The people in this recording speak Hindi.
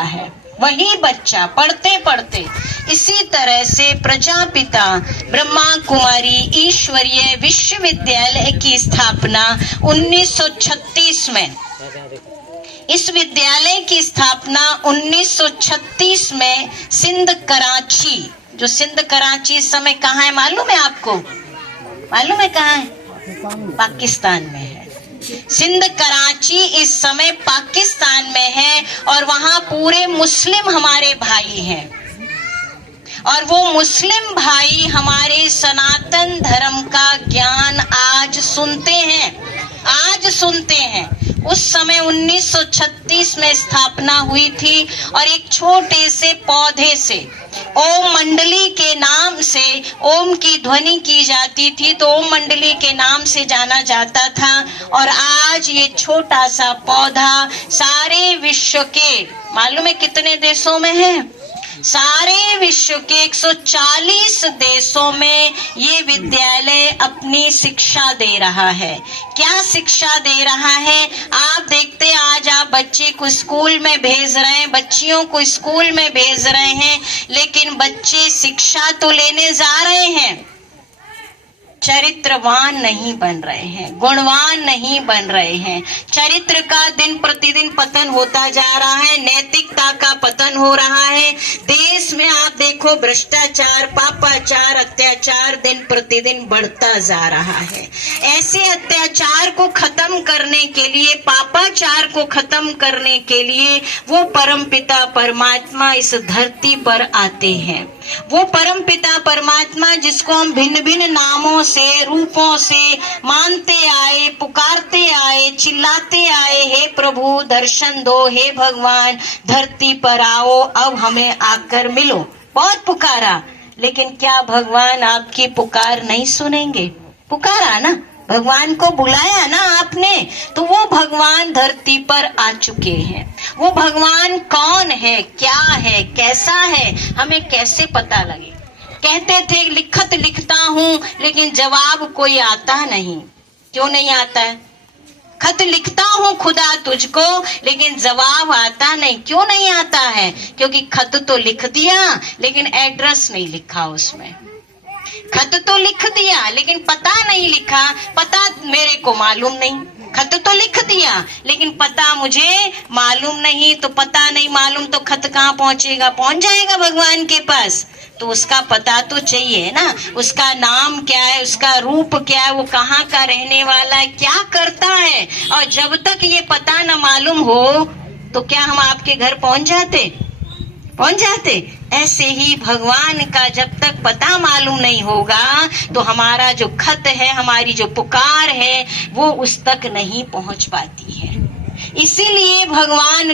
जाता है, वही बच्चा पढ़ते पढ़ते। इसी तरह से प्रजापिता ब्रह्मा कुमारी ईश्वरीय विश्वविद्यालय की स्थापना 1936 में, इस विद्यालय की स्थापना 1936 में सिंध कराची, जो सिंध कराची इस समय कहाँ है मालूम है आपको? मालूम है कहाँ है? पाकिस्तान में है। सिंध कराची इस समय पाकिस्तान में है और वहां पूरे मुस्लिम हमारे भाई हैं और वो मुस्लिम भाई हमारे सनातन धर्म का ज्ञान आज सुनते हैं, आज सुनते हैं। उस समय 1936 में स्थापना हुई थी और एक छोटे से पौधे से ओम मंडली के नाम से ओम की ध्वनि की जाती थी, तो ओम मंडली के नाम से जाना जाता था। और आज ये छोटा सा पौधा सारे विश्व के, मालूम है कितने देशों में है? सारे विश्व के 140 देशों में ये विद्यालय अपनी शिक्षा दे रहा है। क्या शिक्षा दे रहा है? आप देखते, आज आप बच्चे को स्कूल में भेज रहे हैं, बच्चियों को स्कूल में भेज रहे हैं, लेकिन बच्चे शिक्षा तो लेने जा रहे हैं, चरित्रवान नहीं बन रहे हैं, गुणवान नहीं बन रहे हैं। चरित्र का दिन प्रतिदिन पतन होता जा रहा है, नैतिकता का पतन हो रहा है। देश में आप देखो भ्रष्टाचार, पापाचार, अत्याचार दिन प्रतिदिन बढ़ता जा रहा है। ऐसे अत्याचार को खत्म करने के लिए, पापाचार को खत्म करने के लिए वो परमपिता परमात्मा इस धरती पर आते हैं। वो परमपिता परमात्मा जिसको हम भिन्न भिन्न नामों से, रूपों से मानते आए, पुकारते आए, चिल्लाते आए, हे प्रभु दर्शन दो, हे भगवान धरती पर आओ, अब हमें आकर मिलो। बहुत पुकारा, लेकिन क्या भगवान आपकी पुकार नहीं सुनेंगे? पुकारा ना, भगवान को बुलाया ना आपने, तो वो भगवान धरती पर आ चुके हैं। वो भगवान कौन है, क्या है, कैसा है, हमें कैसे पता लगे? कहते थे लिखत लिखता हूँ लेकिन जवाब कोई आता नहीं। क्यों नहीं आता है? खत लिखता हूँ खुदा तुझको लेकिन जवाब आता नहीं। क्यों नहीं आता है? क्योंकि खत तो लिख दिया लेकिन एड्रेस नहीं लिखा उसमें। खत तो लिख दिया लेकिन पता नहीं लिखा, पता मेरे को मालूम नहीं। खत तो लिख दिया लेकिन पता मुझे मालूम नहीं, तो पता नहीं मालूम तो खत कहाँ पहुंचेगा? पहुंच जाएगा भगवान के पास, तो उसका पता तो चाहिए ना। उसका नाम क्या है, उसका रूप क्या है, वो कहाँ का रहने वाला है, क्या करता है। और जब तक ये पता न मालूम हो तो क्या हम आपके घर पहुंच जाते? पहुंच जाते? ऐसे ही भगवान का जब तक पता मालूम नहीं होगा तो हमारा जो खत है, हमारी जो पुकार है, वो उस तक नहीं पहुंच पाती है। इसीलिए भगवान